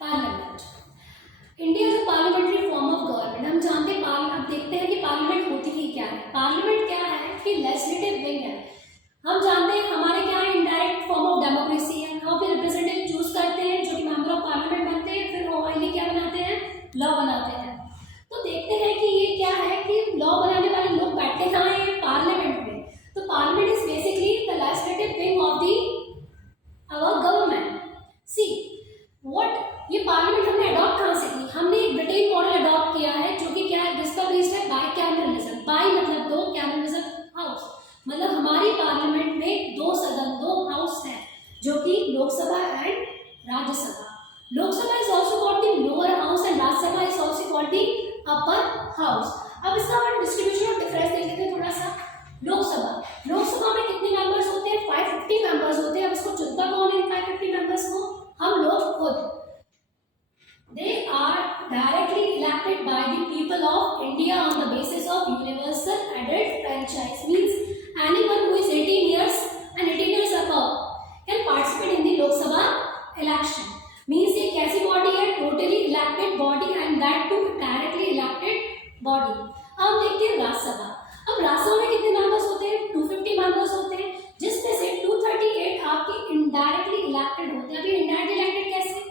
Parliament. India is a parliamentary form of government. हम जानते हैं अब देखते हैं कि पार्लियामेंट होती ही क्या है। पार्लियामेंट क्या है कि लेजिस्लेटिव विंग है। हम जानते हैं हमारे क्या है, इनडायरेक्ट फॉर्म ऑफ डेमोक्रेसी है। हम फिर रिप्रेजेंटेटिव चूज करते हैं जो कि मेंबर ऑफ पार्लियामेंट बनते हैं, फिर वो वाइली क्या बनाते हैं, लॉ बनाते हैं। तो देखते हैं कि ये क्या है कि लॉ बनाने वाले लोग बैठते कहाँ हैं, पार्लियामेंट में। तो parliament is basically the legislative wing of the our government. See what ये पार्लियामेंट हमने अडॉप्ट कहाँ से की, हमने एक ब्रिटेन मॉडल अडॉप्ट किया है जो कि क्या है, जिसका बेस्ड है बाइकैमरलिज्म। बाई मतलब दो, कैमरलिज्म हाउस, मतलब हमारी पार्लियामेंट में दो सदन, दो हाउस हैं, जो कि Lok Sabha and Rajya Sabha. Lok Sabha is also called the lower house and Rajya Sabha is also called the upper house. अब इसका हम डिस्ट्रीब्यूशन ऑफ डिफरेंस देख लेते हैं थोड़ा सा। लोकसभा में कितने मेंबर्स होते हैं, 550 मेंबर्स होते हैं। अब इसको चुनता कौन है, 550 मेंबर्स को हम लोग खुद। They are directly elected by the people of India on the basis of universal adult franchise. Means anyone who is 18 years and 18 years above can participate in the Lok Sabha election. Means ये कैसी body है, totally elected body and that too directly elected body. अब देखते हैं राज्यसभा। अब राज्यसभा में कितने members होते हैं, 250 मेंबर्स होते हैं, जिसमें से 238 आपके इनडायरेक्टली इलेक्टेड होते हैं। अभी इनडायरेक्टली इलेक्टेड कैसे,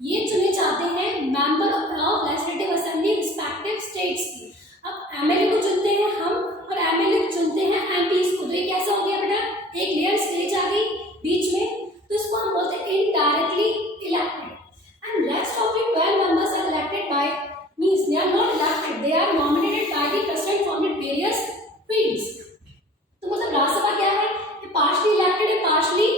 ये चुने जाते हैं member of legislative assembly respective states की। अब एमएलए को चुनते हैं हम और एमएलए को चुनते हैं एमपीज को। तो ये कैसा हो गया बेटा, एक लेयर स्टेज आ गई बीच में, तो इसको हम बोलते हैं indirectly elected. And rest of the 12 members are elected by, means they are not elected, they are nominated by the president from the various fields. तो मतलब राज्यसभा क्या है, पार्शली इलेक्टेड है, partially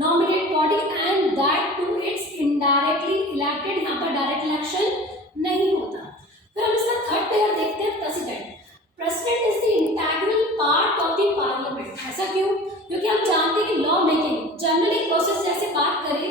nominated body and that too it's indirectly elected। यहाँ पर direct election नहीं होता। फिर हम इसका थर्ड पेयर देखते हैं, president is the integral part of the parliament. ऐसा क्यों, क्योंकि हम जानते हैं कि लॉ मेकिंग जनरली प्रोसेस जैसे बात करें